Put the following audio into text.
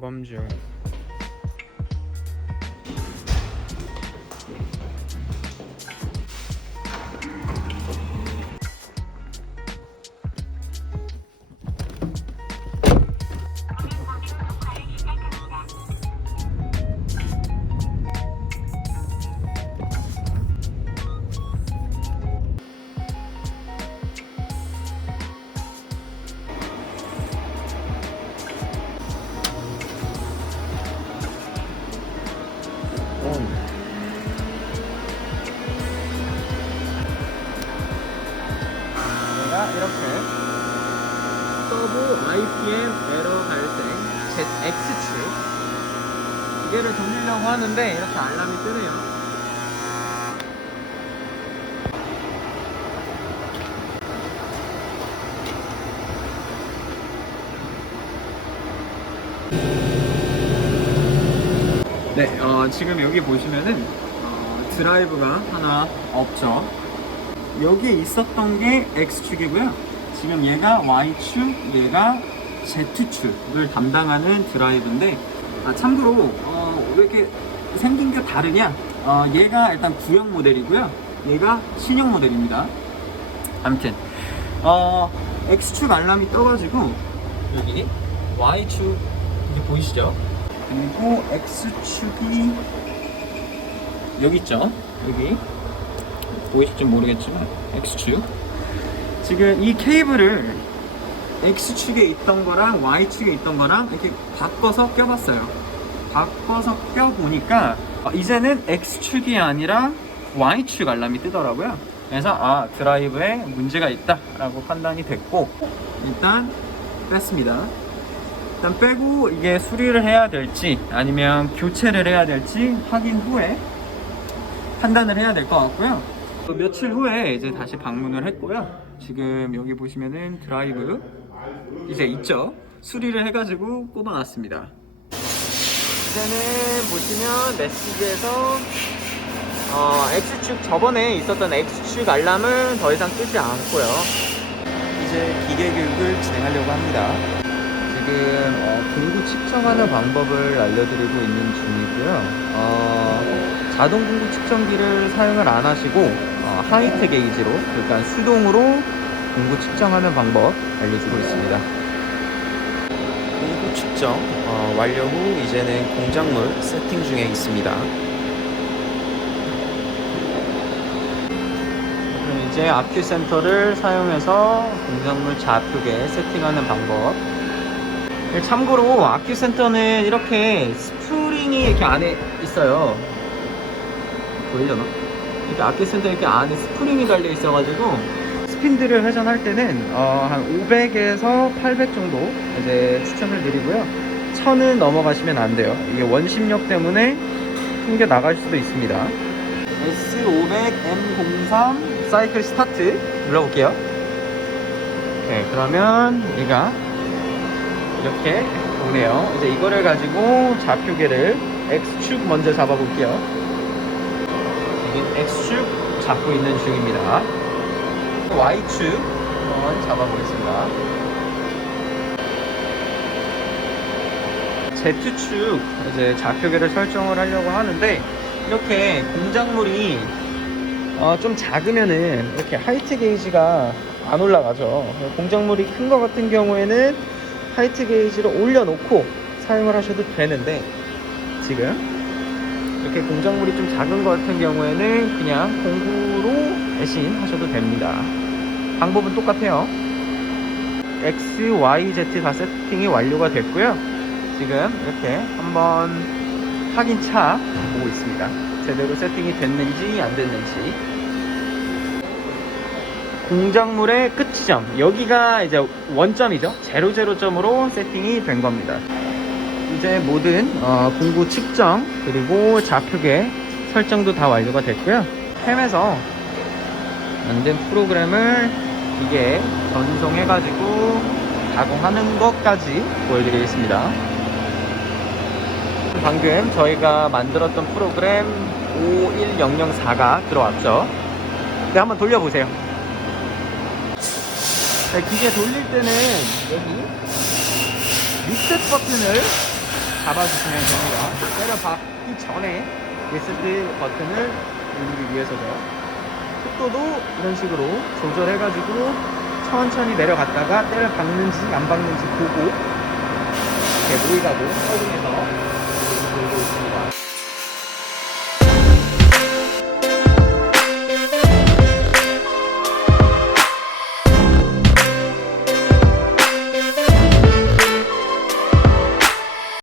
점검 이렇게 서브 IPM 에러 발생 ZX축 기계를 돌리려고 하는데 이렇게 알람이 뜨네요. 네, 어, 지금 여기 보시면은 어, 드라이브가 하나 없죠. 여기에 있었던 게 X축이고요. 지금 얘가 Y축, 얘가 Z축을 담당하는 드라이브인데, 아, 참고로, 어, 왜 이렇게 생긴 게 다르냐? 어, 얘가 일단 구형 모델이고요. 얘가 신형 모델입니다. 아무튼, 어, X축 알람이 떠가지고, 여기 Y축, 이게 보이시죠? 그리고 X축이 여기 있죠? 여기. 보이실지 모르겠지만 X축. 지금 이 케이블을 X축에 있던 거랑 Y축에 있던 거랑 이렇게 바꿔서 껴봤어요. 바꿔서 껴보니까 어, 이제는 X축이 아니라 Y축 알람이 뜨더라고요. 그래서 아 드라이브에 문제가 있다 라고 판단이 됐고 일단 뺐습니다. 일단 빼고 이게 수리를 해야 될지 아니면 교체를 해야 될지 확인 후에 판단을 해야 될 것 같고요. 또 며칠 후에 이제 다시 방문을 했고요. 지금 여기 보시면은 드라이브 이제 있죠. 수리를 해가지고 꼽아놨습니다. 이제는 보시면 메시지에서 어, X축 저번에 있었던 X축 알람은 더 이상 뜨지 않고요. 이제 기계 교육을 진행하려고 합니다. 지금 어, 공구 측정하는 방법을 알려드리고 있는 중이고요. 어, 자동 공구 측정기를 사용을 안 하시고 어, 하이트 게이지로 그러니까 수동으로 공구 측정하는 방법 알려주고 있습니다. 공구 측정 어, 완료 후 이제는 공작물 세팅 중에 있습니다. 그럼 이제 아큐 센터를 사용해서 공작물 좌표계 세팅하는 방법. 참고로 아큐 센터는 이렇게 스프링이 이렇게 안에 있어요. 보이려나? 이렇게 아큐 센터 이렇게 안에 스프링이 달려 있어가지고 스핀들을 회전할 때는 어, 한 500에서 800 정도 이제 추천을 드리고요. 1000은 넘어가시면 안 돼요. 이게 원심력 때문에 튕겨 나갈 수도 있습니다. S500M03 사이클 스타트 눌러볼게요. 네, 그러면 얘가 이렇게 오네요. 이제 이거를 가지고 좌표계를 X축 먼저 잡아볼게요. 여기 X축 잡고 있는 중입니다. Y축 한번 잡아보겠습니다. Z축 이제 좌표계를 설정을 하려고 하는데 이렇게 공작물이 어, 좀 작으면은 이렇게 하이트 게이지가 안 올라가죠. 공작물이 큰거 같은 경우에는 하이트 게이지를 올려놓고 사용을 하셔도 되는데 지금 이렇게 공작물이 좀 작은 거 같은 경우에는 그냥 공구로 대신 하셔도 됩니다. 방법은 똑같아요. X, Y, Z 다 세팅이 완료가 됐고요. 지금 이렇게 한번 확인차 보고 있습니다. 제대로 세팅이 됐는지 안 됐는지. 공작물의 끝 지점 여기가 이제 원점이죠. 제로 제로 점으로 세팅이 된 겁니다. 이제 모든 어, 공구 측정 그리고 좌표계 설정도 다 완료가 됐고요. 햄에서 만든 프로그램을 이게 전송해가지고 가공하는 것까지 보여드리겠습니다. 방금 저희가 만들었던 프로그램 51004가 들어왔죠. 네, 한번 돌려보세요. 네, 기계 돌릴 때는 여기 리셋 버튼을 잡아주시면 됩니다. 때려 박기 전에 리세트 버튼을 누르기 위해서죠. 속도도 이런 식으로 조절해가지고 천천히 내려갔다가 때려 박는지 안 박는지 보고 이렇게 모이가고 허공에서 돌고 있습니다.